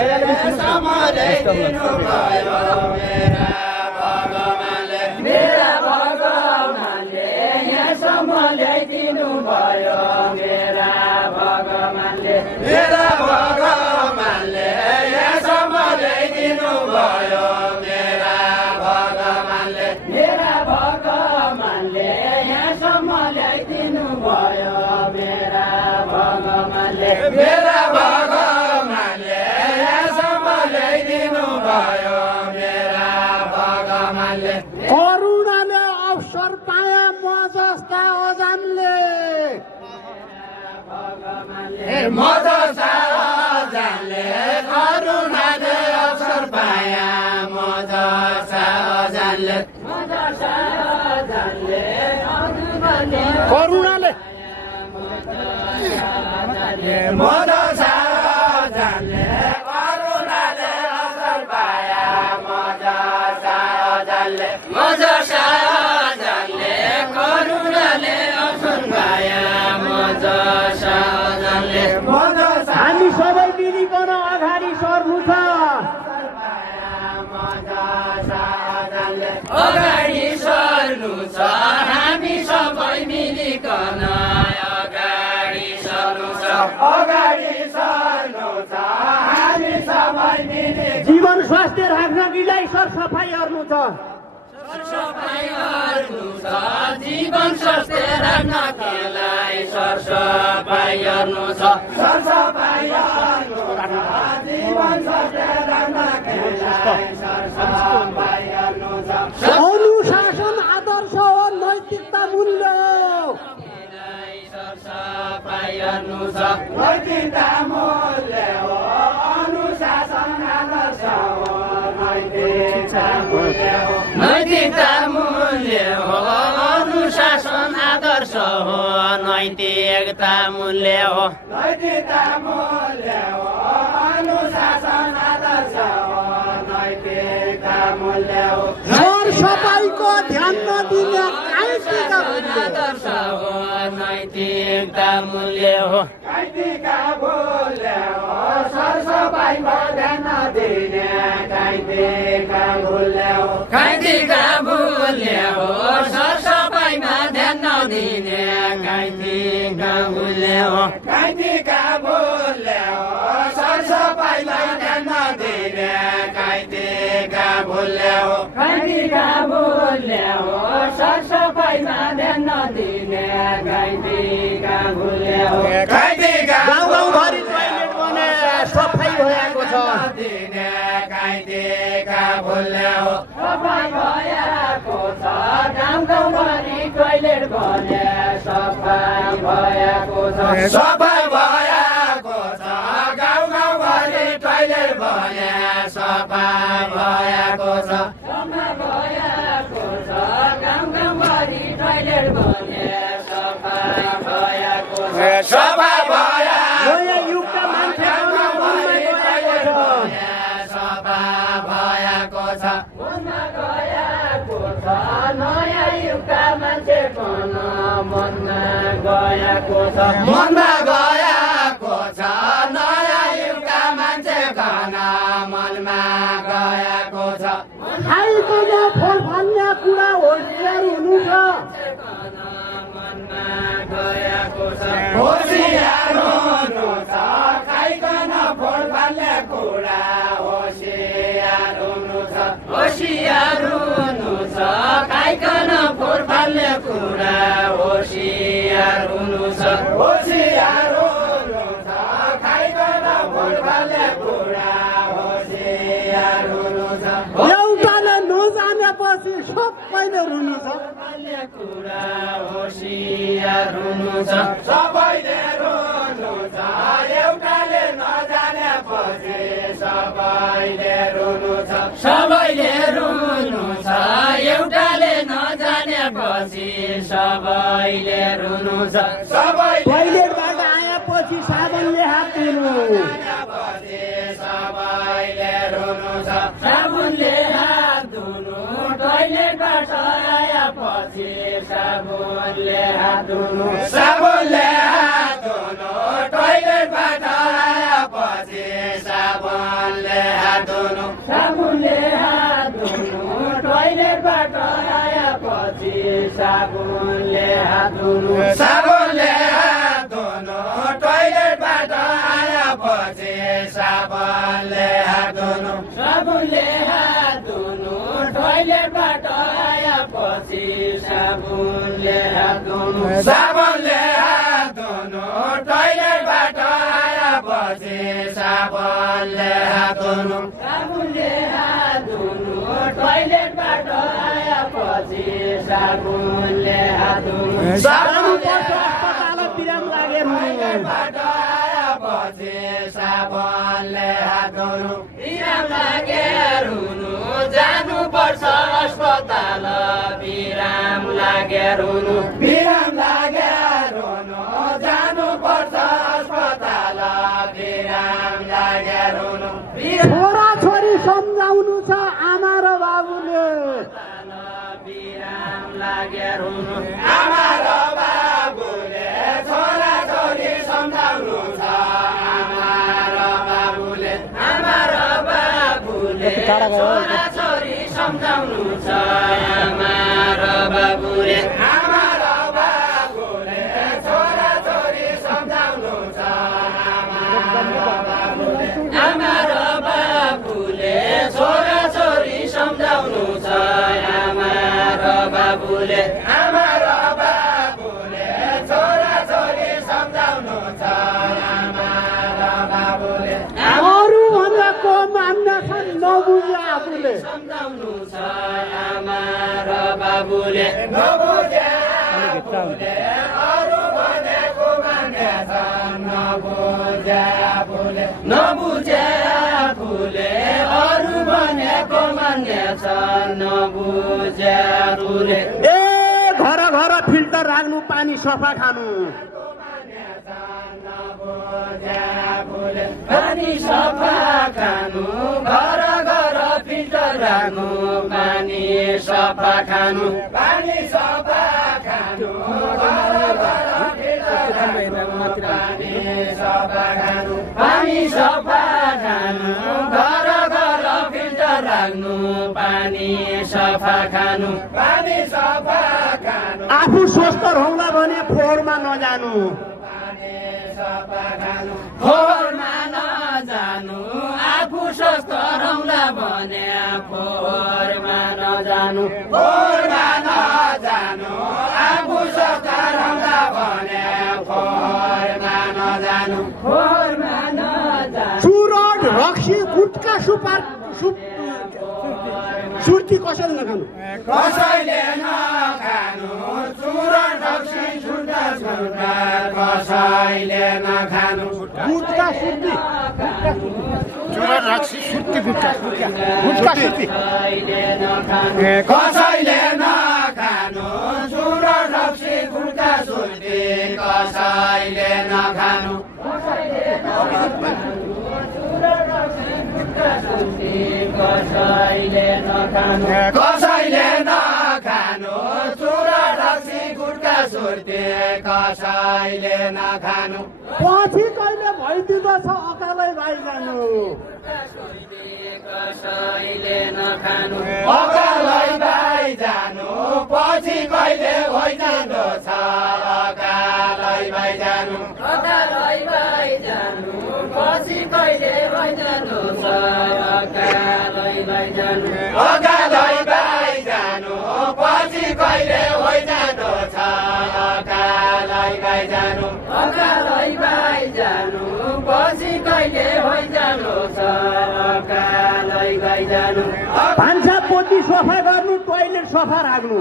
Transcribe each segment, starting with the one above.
सम्हालिदिनु भयो मेरा भगवानले मेरा भगवानले यहाँ सम्हालिदिनु भयो मेरा भगवानले मेरा भगवानले यहाँ सम्हालिदिनु भयो मेरा भगवानले मेरा भगवानले यहाँ सम्हालिदिनु भयो मेरा भगवानले मेरा भगवानले यहाँ सम्हालिदिनु भयो मेरा भगवानले करुणाले अवसर पाए म जस्ता अजानले म जस्ता अजानले करुणाले अवसर पाए म जस्ता अजानले करुणाले म जस्ता अजानले करुणाले अवसर पाए म जस्ता अजानले म जस्ता अजानले करुणाले अवसर पाए म जस्ता अजानले हामी सबै मिलिकन अगाडि सर्नु छ अगाडि सर्नु छ हामी सबै मिलिकन अगाडि सर्नु छ अगाडि सर्नु छ हामी सबै मिलि जीवन स्वास्थ्य राख्नलाई सरसफाइ गर्नु छ सरसफाइ गर्नु छ जीवन स्वास्थ्य राख्नलाई सरसफाइ गर्नु छ सरसफाइ गर्नु छ जीवन स्वास्थ्य राख्नलाई सरसफाइ गर्नु छ अनुशासन आदर्श हो नैतिकता मूल्य हो सरसफाइ गर्नु छ नैतिकता मूल्य हो अनुशासन आदर्श हो नैतिकता मूल्य हो नैतिकता मूल्य हो अनुशासन आदर्श हो नैतिकता मूल्य हो नैतिकता मूल्य हो अनुशासन आदर्श हो नैतिकता मूल्य हो सरसफाइको ध्यान नदिने काइटीका आदर्श हो नैतिकता मूल्य हो नैतिकता मूल्य हो सरसफाइमा ध्यान नदिने नैतिकता मूल्य हो नैतिकता मूल्य हो सरसफाइमा ध्यान नदिने नैतिकता मूल्य हो नैतिकता मूल्य हो सरसफाइमा ध्यान नदिने नैतिकता मूल्य हो नैतिकता मूल्य हो सरसफाइमा ध्यान नदिने नैतिकता मूल्य हो गाउँघरि टोयलेट बने सफाइ भएको छ नैतिकता मूल्य हो सफाइ भएको छ गाउँघरि टोयलेट बने सफाइ भएको छ सफाइ भएको छ गाउँघरि टोयलेट बने सफाइ भएको छ गाउँघरि टोयलेट बने सफाइ भएको छ सफाइ भएको नयाँ युगका मान्छेहरू मनमा गएको छ सफाइ भएको छ मनमा गएको छ नयाँ युगका मान्छेको मनमा गएको छ मनमा गएको छ नयाँ युगका मान्छेको मनमा गएको छ खाइकन फल फाल्ने कुरा होसियार हुनु छ मनमा गएको छ होसियार हुनु छ खाइकन फल फाल्ने कुरा होसियार हुनु छ होसियार हुनु छ खाइकन फल फाल्ने कुरा होसियार हुनु छ होसियार हुनु छ खाइकन फल फाल्ने कुरा होसियार हुनु छ एउटाले नजानेपछि सबैले रुनु छ कुरा होसियार हुनु छ सबैले रुनु छ एउटाले नजानेपछि सबैले रुनु छ सबैले रुनु छ एउटाले नजानेपछि सबैले रुनु छ सबैले टोयलेटबाट आएपछि साबुनले हात धुनु सबैले रुनु छ साबुनले हात धुनु टोयलेटबाट आएपछि साबुनले हात धुनु साबुनले हात धुनु टोयलेटबाट आएपछि साबुनले साबुनले हात धुनु साबुनले हात धुनु टोइलेटबाट आएपछि साबुनले हात धुनु साबुनले हात धुनु टोइलेटबाट आएपछि साबुनले हात धुनु साबुनले हात धुनु टोइलेटबाट आएपछि साबुनले हात धुनु साबुनले हात धुनु टोइलेटबाट आएपछि साबुनले हात धुनु अस्पताल बिराम लागेर टोइलेटबाट आएपछि साबुनले हात धुनु बिराम लागेर हुनु जानुपर्छ अस्पताल बिराम लागेर हुनु बिराम लागेर हुनु जानुपर्छ अस्पताल बिराम लागेर हुनु छोरा छोरी सम्झाउनु छ आमा र बाबुले बिराम लागेर हुनु आमा र बाबुले छोरा छोरी सम्झाउनु छ आमा र बाबुले आमा र बाबुले छोरा छोरी सम्झाउनु छ आमा र बाबुले आमा र बाबुले छोरा छोरी सम्झाउनु छ आमा र बाबुले छोरा छोरी सम्झाउनु छ आमा र बाबुले आमा र बाबुले छोरा छोरी सम्झाउनु छ आमा र बाबुले अरू भनेको मान्दछन् नबुझे आफूले सम्झाउनु छ आमा र बाबुले नबुझे आफूले अरू भनेको मान्दछन् नबुझे आफूले नबुझे आफूले अरू भनेको मान्दछन् नबुझे आफूले ए घर घर फिल्टर राख्नु पानी सफा खानु पानी सफा खानु घर घर फिल्टर राख्नु पानी सफा खानु पानी सफा खानु घर घर फिल्टर राख्नु पानी सफा खानु पानी सफा खानु घर घर फिल्टर राख्नु पानी सफा खानु पानी सफा खानु आफू स्वस्थ रहँला भने फोहोरमा नजानु फोहोरमा नजानु आफू स्वस्थ रहँला भने फोहोरमा नजानु फोहोरमा नजानु आफू स्वस्थ रहँला भने फोहोरमा नजानु फोहोरमा नजानु चुरोट रक्सी गुटका सुर्ती कसैले नखानु कसैले नखानु चुरोट रक्सी छुट्टा छुट्टा कसैले नखानु गुटका सुर्ती चुरोट रक्सी सुर्ती गुटका सुर्ती कसैले नखानु चुरोट रक्सी गुटका सुर्ती कसैले नखानु कसैले नखानु कसैले नखानु चुरोट रक्सी गुटका सुर्ती कसैले नखानु पछि कहिले भइदिँदछ अकालै भाइजानु कसैले नखानु अकालै भाइजानु पछि कहिले भइजानु छ अकालै भाइजानु अकालै भाइजानु पछि कहिले भइजानु छ अकालै भाइजानु अकालै भाइजानु पछि कहिले भइजानु छ अकालै भाइजानु अकालै भाइजानु पछि कहिले भइजानु छ अकालै भाइजानु भान्सा पोती सफा गर्नु टोइलेट सफा राख्नु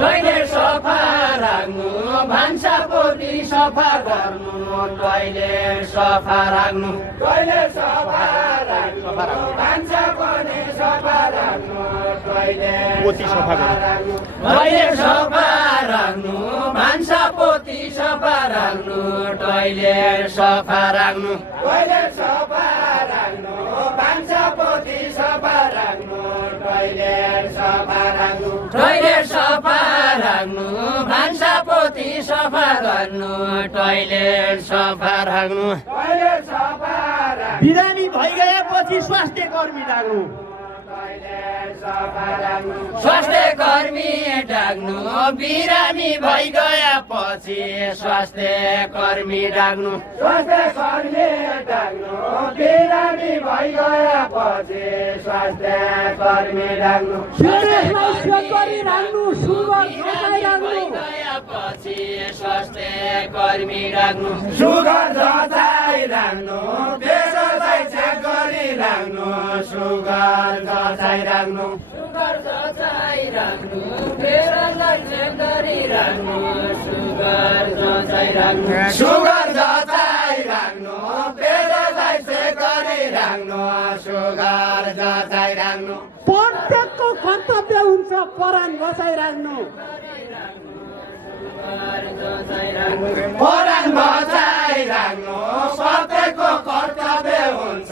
टोइलेट सफा राख्नु भान्सा पोती सफा गर्नु टोइलेट सफा राख्नु टोइलेट सफा राख्नु भान्सा पोती सफा राख्नु टोइलेट पोती सफा राख्नु टोइलेट सफा राख्नु भान्सा पोती सफा राख्नु टोइलेट सफा राख्नु टोइलेट सफा राख्नु भान्सा पोती सफा राख्नु टोइलेट सफा राख्नु टोइलेट सफा राख्नु भान्सा पोती सफा गर्नु टोइलेट सफा राख्नु टोइलेट सफा राख्नु बिरामी भइगएपछि स्वास्थ्य कर्मी राख्नु स्वास्थ्य कर्मी डाक्नु बिरामी भइगएपछि स्वास्थ्य कर्मी डाक्नु बिरामी भइगएपछि स्वास्थ्य कर्मी डाक्नु पछि स्वास्थ्य कर्मी राख्नु सुगर जाँचाइ राख्नु प्रेसरलाई चेक गरिराख्नु सुगर जाँचाइ राख्नु प्रेसरलाई चेक गरिराख्नु सुगर जाँचाइ राख्नु सुगर जाँचाइ राख्नु प्रेसरलाई चेक गरिराख्नु सुगर जाँचाइ राख्नु प्रत्येकको कर्तव्य हुन्छ परान बचाइराख्नु परान बचाइराख्नु प्रत्येकको कर्तव्य हुन्छ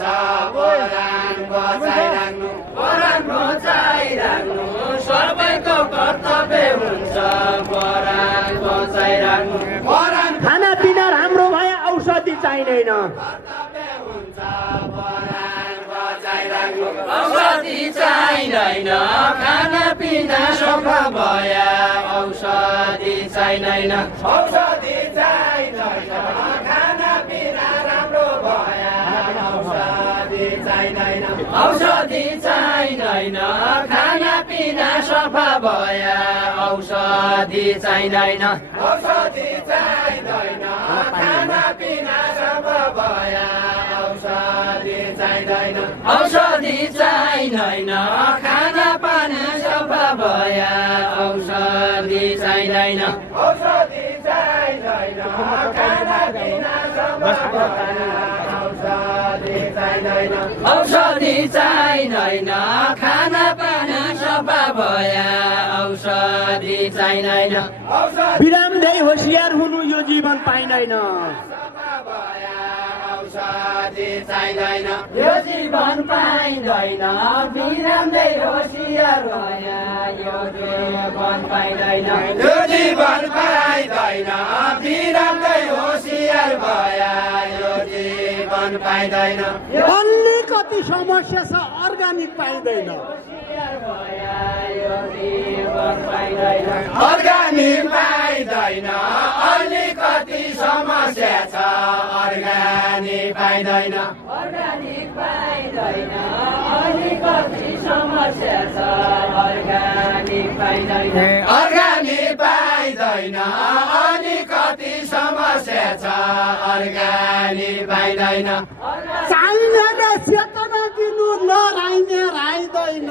परान बचाइराख्नु सबैको कर्तव्य हुन्छ परान बचाइराख्नु खानापिना राम्रो भए औषधि चाहिँदैन औषधि चाहिँदैन खानापिना सफा भए औषधि चाहिँदैन खानापिना राम्रो भए औषधि चाहिँदैन खानापिना सफा भए औषधि चाहिँदैन खानापिना सफा भए औषधि चाहिँदैन खाना पानी सफा भए औषधि चाहिँदैन औषधि चाहिँदैन खाना पानी सफा भए औषधि चाहिँदैन विरामदै होशियार हुनु यो जीवन पाइँदैन औषधि चाहिँदैन यो जीवन पाइँदैन बिरामदै होशियार भए यो जीवन पाइँदैन बिरामदै होशियार भए यो जीवन पाइँदैन अलिकति समस्या छ अर्गानिक पाइँदैन अर्गानिक पाइँदैन अलिकति समस्या छ अर्गानिक पाइँदैन अलिकति समस्या छ अर्गानिक पाइँदैन अलिकति समस्या छ अर्गानिक पाइँदैन चाहिनेले चेतना दिनु नराइने राइदैन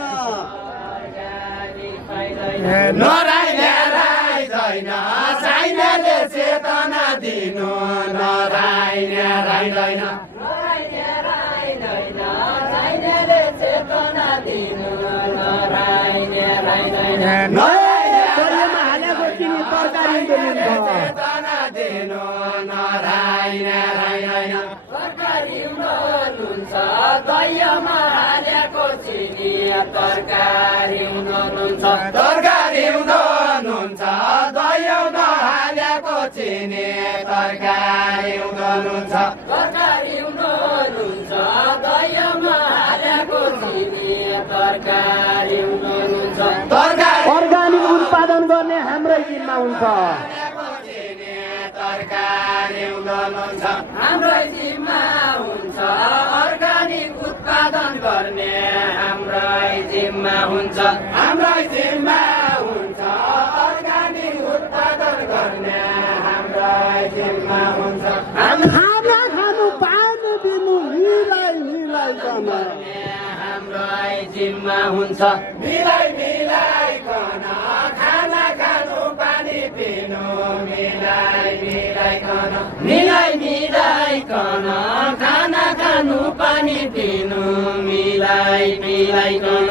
नराइने राइदैन चाहिनेले चेतना दिनु नराइने राइदैन चाहिनेले चेतना दिनु नराइने राइदैन दलियोमा हालेको चिनी तरकारी चेतना दिनु नराइने राइदैन तरकारी हुनुहुन्छ दलियोमा हालेको चिनी तरकारी हुनुहुन्छ दलियोमा हालेको चिनी तरकारी हुनुहुन्छ दलियोमा हालेको चिनी तरकारी हुनुहुन्छ अर्गानिक उत्पादन गर्ने हाम्रै जिम्मा हुन्छ तरकारी हुनुहुन्छ हाम्रै जिम्मा हुन्छ अर्गानिक उत्पादन गर्ने हाम्रै जिम्मा हुन्छ अर्गानिक उत्पादन गर्ने हाम्रै जिम्मा हुन्छ खाना खानु पानी दिनु मिलाइकन हाम्रै जिम्मा हुन्छ मिलाइकन खाना खानु पानी पिनु मिलाइकन खाना खानु पानी पिनु मिलाइकन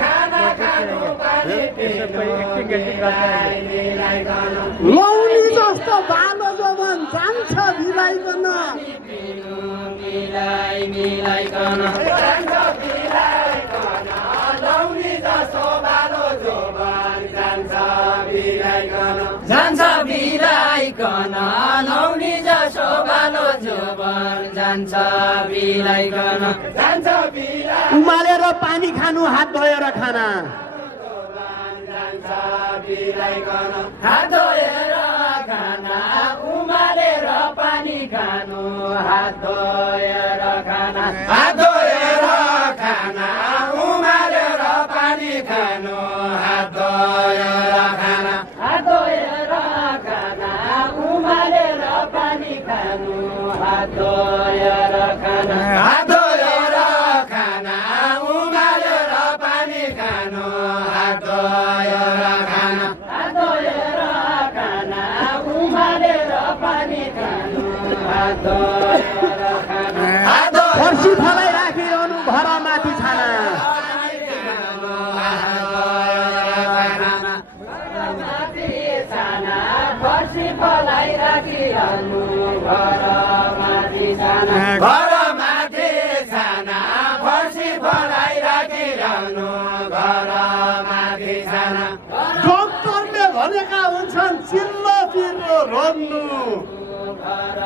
खाना खानु पानी पिनु लौनी जस्तो बालो जवान जान्छ भिलाइकन मिलाइकन लौनी जस्तो बालो जवान जान्छ भिलाइकन लौनी जसो बालो वन जान्छ बिलाइकन जान्छ बिलाइ उमालेर पानी खानु हात धोएर खाना जान्छ बिलाइकन हात धोएर खाना उमालेर पानी खानु हात धोएर खाना हात धोएर खाना उमालेर पानी खानु हात धोएर खाना हात धोएर खाना उमालेर पानी खानु हात धोएर खाना हात धोएर खाना उमालेर पानी खानु हात धोएर खाना हात धोएर खाना उमालेर पानी खानु हात धोएर खाना फर्सी फलाई राखिरहनु घर माथि छाना फर्सी फलाई राखिरहनु घर माथि छाना घर माथि छाना फर्सी फलाई राखिरहनु घर माथि छाना डक्टरले भनेका हुन्छन् चिल्लो पिरो रोल्नु घर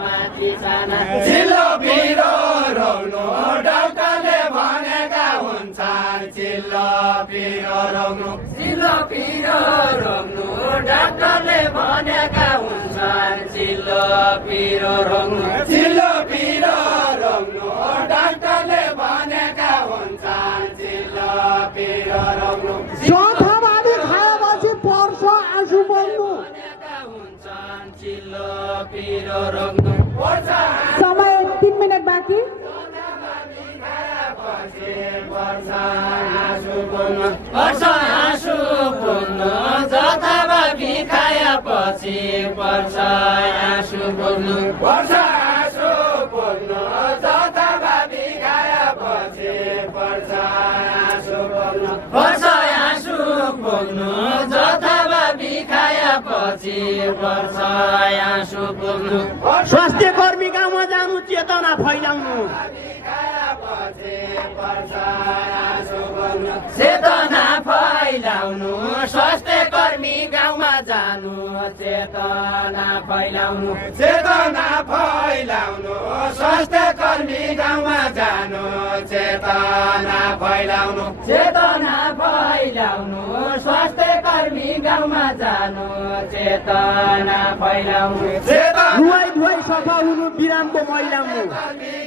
माथि छाना चिल्लो पिरो रोल्नु डाक्टरले भनेका हुन्छन् चिल्लो पिरो रोल्नु चिल्लो पिरो रोल्नु डाक्टरले भनेका हुन्छन् चिल्लो पिरो रोल्नु चिल्लो पिरो रोल्नु डाक्टरले भनेका हुन्छन् चिल्लो पिरो रोल्नु चौथाबारी खाएपछि पर्छ आँसु बल्नु चिल्लो पिरो रोक्नु समय 3 मिनट बाँकी वर्ष आँसु पुग्नु जथाभावी खाएपछि पर्छ आँसु पुग्नु वर्ष आँसु पुग्नु जथाभावी खाएपछि पर्छ आँसु पुग्नु वर्ष आँसु पुग्नु जथाभावी खाएपछि पर्छ आँसु पुग्नु स्वास्थ्य कर्मी गाउँमा जानु चेतना फैलाउनु चेतना फैलाउनु स्वास्थ्य कर्मी गाउँमा जानु चेतना फैलाउनु चेतना फैलाउनु स्वास्थ्य कर्मी गाउँमा जानु चेतना फैलाउनु चेतना फैलाउनु स्वास्थ्य कर्मी गाउँमा जानु चेतना फैलाउनु धुवाई धुवाई सफा हुनु बिरामको मैलाउनु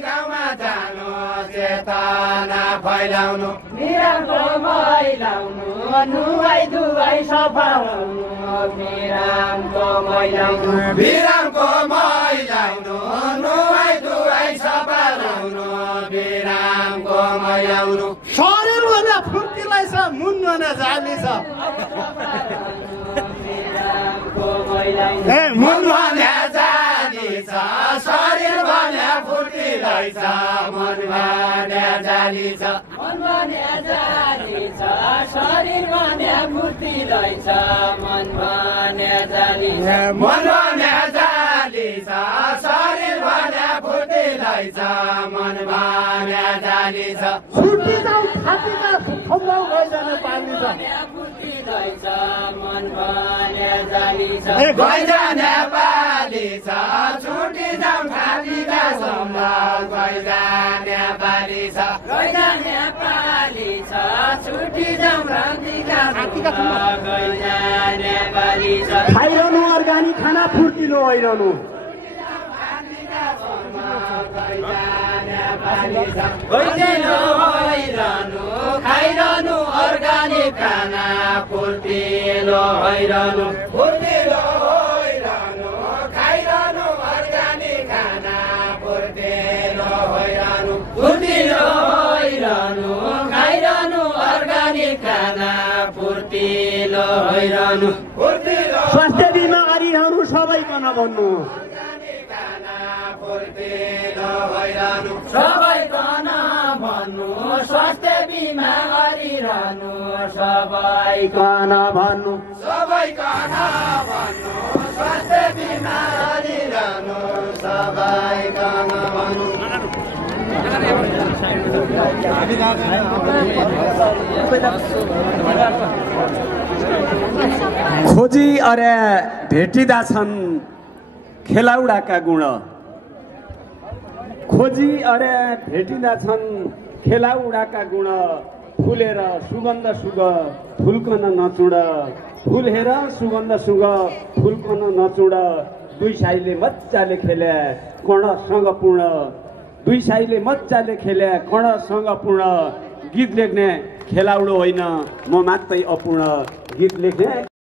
गाउँमा जानु चेतना फैलाउनु बिरामको मैलाउनु नुहाई धुवाई सफा हुनु बिरामको मैलाउनु बिरामको मैलाउनु नुहाई धुवाई सफा हुनु बिरामको मैलाउनु शरीर भन्दा फुर्तीलाई छ मुन भने जाली छ मुन भने जाली छ शरीर भने फुर्तीलाई छ मन भने जाली छ मन भने जाली छ शरीर भने फुर्तीलाई छ मन भने जाली छ मन भने जाली छ शरीर भने फुर्तीलाई छ मन भने जाली छ छुट्टी जाऊ खातीमा खम्बाउ गइजाने पानी छ फुर्तीलाई छ मन भने जाली छ गइजाने पाली छ छुट्टी जाऊ खातीमा सम्भाल गइजाने पाली छ गइजाने पाली छ छुट्टी जाऊ खातीमा गइजाने पाली छ खाइरहनु अर्गानिक खाना फुर्तिलो होइरहनु गइदिनु हैरानु खाइरहनु अर्गानिक खाना फुर्तिलो हैरानु फुर्तिलो हैरानु खाइरहनु अर्गानिक खाना फुर्तिलो हैरानु फुर्तिलो हैरानु खाइरहनु अर्गानिक खाना फुर्तिलो हैरानु फुर्तिलो स्वास्थ्य बिमा गरिरहनु सबैकन भन्नु सबैकन भन्नु स्वास्थ्य बिमा गरिरहनु सबैकन भन्नु सबैकन भन्नु स्वास्थ्य बिमा गरिरहनु सबैकन भन्नु खोजी अरे भेटिदा छन् खेलाउडाका गुण खोजी अरे भेटिँदा छन् खेलाउडाका गुण फुलेर सुगन्ध सुग फुल्कन नचुड फुलेर सुगन्ध सुग फुल्कन नचुड दुई साईले मजाले खेले कर्णसँग पूर्ण दुई साईले मजाले खेले कर्णसँग पूर्ण गीत लेख्ने खेलाउडो होइन म मात्रै अपूर्ण गीत लेख्ने